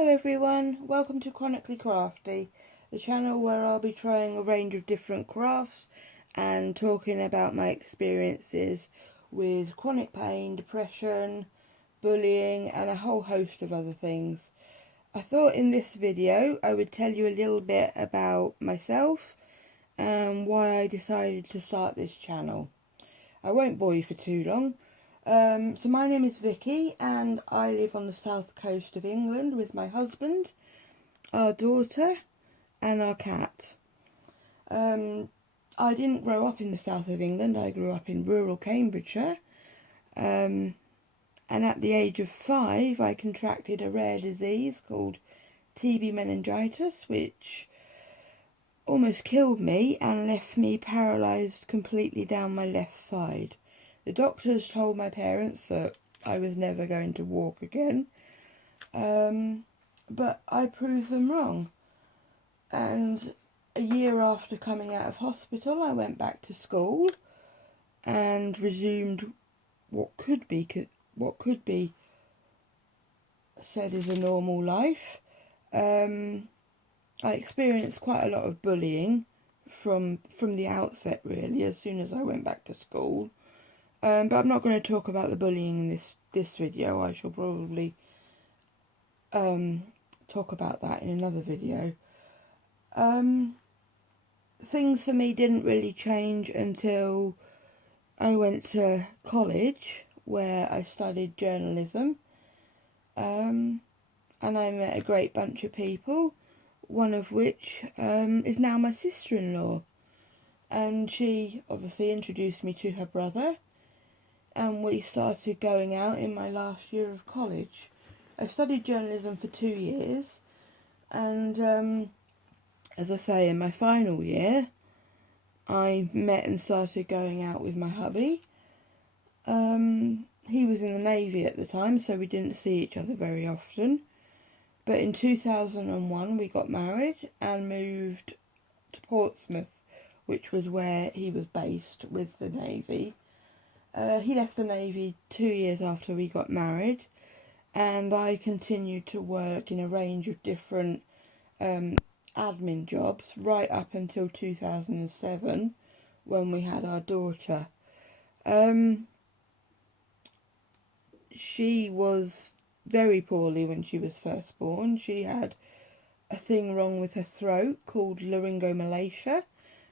Hello everyone, welcome to Chronically Crafty, the channel where I'll be trying a range of different crafts and talking about my experiences with chronic pain, depression, bullying and a whole host of other things. I thought in this video I would tell you a little bit about myself and why I decided to start this channel. I won't bore you for too long. So my name is Vicky and I live on the south coast of England with my husband, our daughter and our cat. I didn't grow up in the south of England, I grew up in rural Cambridgeshire, and at the age of 5 I contracted a rare disease called TB meningitis, which almost killed me and left me paralysed completely down my left side. The doctors told my parents that I was never going to walk again, but I proved them wrong. And a year after coming out of hospital, I went back to school and resumed what could be said as a normal life. I experienced quite a lot of bullying from the outset, really, as soon as I went back to school. But I'm not going to talk about the bullying in this video. I shall probably talk about that in another video. Things for me didn't really change until I went to college, where I studied journalism, and I met a great bunch of people, one of which is now my sister-in-law, and she obviously introduced me to her brother. And we started going out in my last year of college. I studied journalism for 2 years, and as I say, in my final year I met and started going out with my hubby. He was in the Navy at the time, so we didn't see each other very often, but in 2001 we got married and moved to Portsmouth, which was where he was based with the Navy. He left the Navy 2 years after we got married, and I continued to work in a range of different admin jobs right up until 2007, when we had our daughter. She was very poorly when she was first born. She had a thing wrong with her throat called laryngomalacia,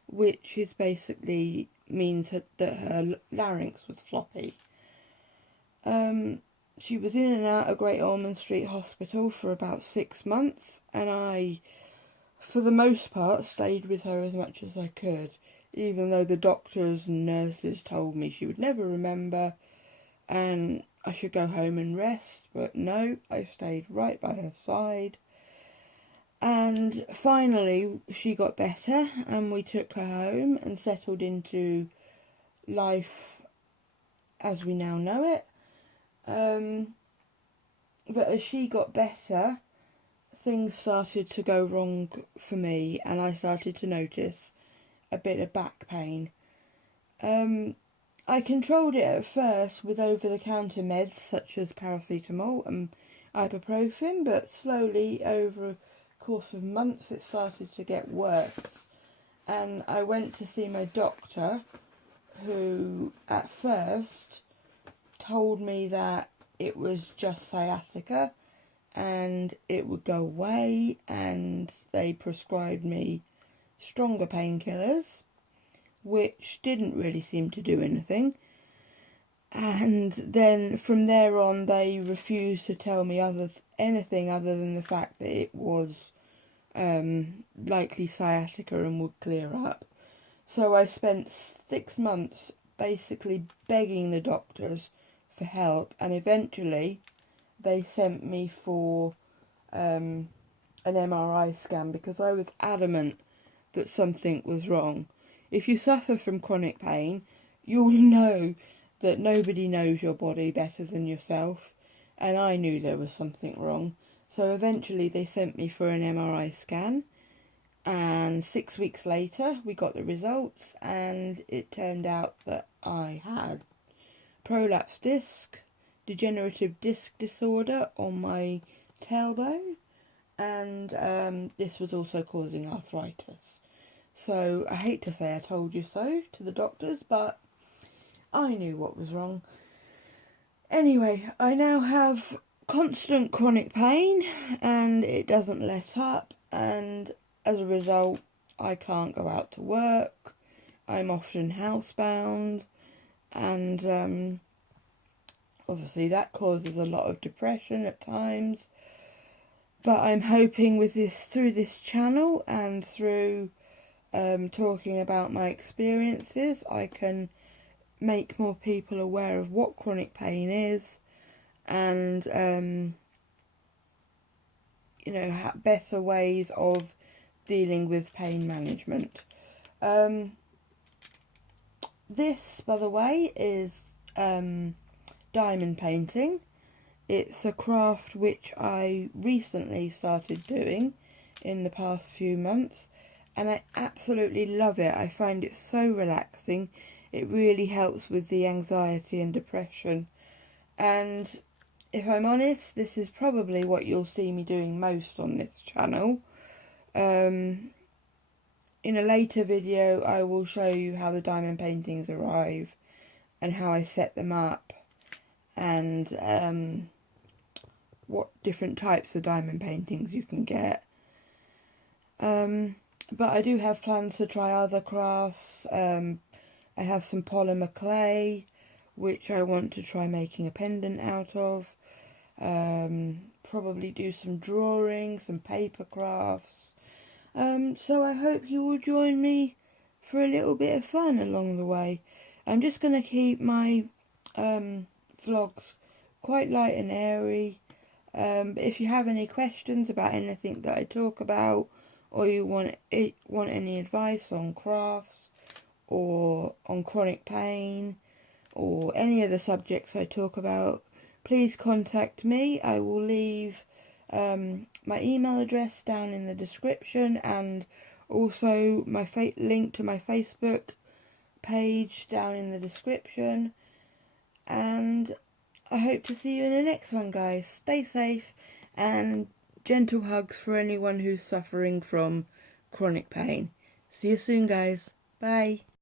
which is basically means that her larynx was floppy. She was in and out of Great Ormond Street Hospital for about 6 months, and I, for the most part, stayed with her as much as I could, even though the doctors and nurses told me she would never remember and I should go home and rest, but no, I stayed right by her side. And finally she got better and we took her home and settled into life as we now know it. But as she got better, things started to go wrong for me and I started to notice a bit of back pain. I controlled it at first with over-the-counter meds such as paracetamol and ibuprofen, but slowly over course of months it started to get worse, and I went to see my doctor, who at first told me that it was just sciatica and it would go away, and they prescribed me stronger painkillers, which didn't really seem to do anything. And then from there on they refused to tell me anything other than the fact that it was likely sciatica and would clear up. So I spent 6 months basically begging the doctors for help, and eventually they sent me for an MRI scan because I was adamant that something was wrong. If you suffer from chronic pain, you'll know that nobody knows your body better than yourself, and I knew there was something wrong. So eventually they sent me for an MRI scan, and 6 weeks later we got the results, and it turned out that I had prolapsed disc, degenerative disc disorder on my tailbone, and this was also causing arthritis. So I hate to say I told you so to the doctors, but I knew what was wrong. Anyway, I now have constant chronic pain and it doesn't let up, and as a result I can't go out to work. I'm often housebound, and obviously that causes a lot of depression at times. But I'm hoping with this, through this channel and through talking about my experiences, I can make more people aware of what chronic pain is, and you know, better ways of dealing with pain management. This, by the way, is diamond painting. It's a craft which I recently started doing in the past few months, and I absolutely love it. I find it so relaxing. It really helps with the anxiety and depression, and if I'm honest, this is probably what you'll see me doing most on this channel. In a later video I will show you how the diamond paintings arrive and how I set them up, and what different types of diamond paintings you can get. But I do have plans to try other crafts. I have some polymer clay which I want to try making a pendant out of. Probably do some drawing, some paper crafts. So I hope you will join me for a little bit of fun along the way. I'm just going to keep my vlogs quite light and airy. But if you have any questions about anything that I talk about, or you want any advice on crafts or on chronic pain or any of the subjects I talk about, please contact me. I will leave my email address down in the description, and also my link to my Facebook page down in the description. And I hope to see you in the next one, guys. Stay safe, and gentle hugs for anyone who's suffering from chronic pain. See you soon, guys. Bye.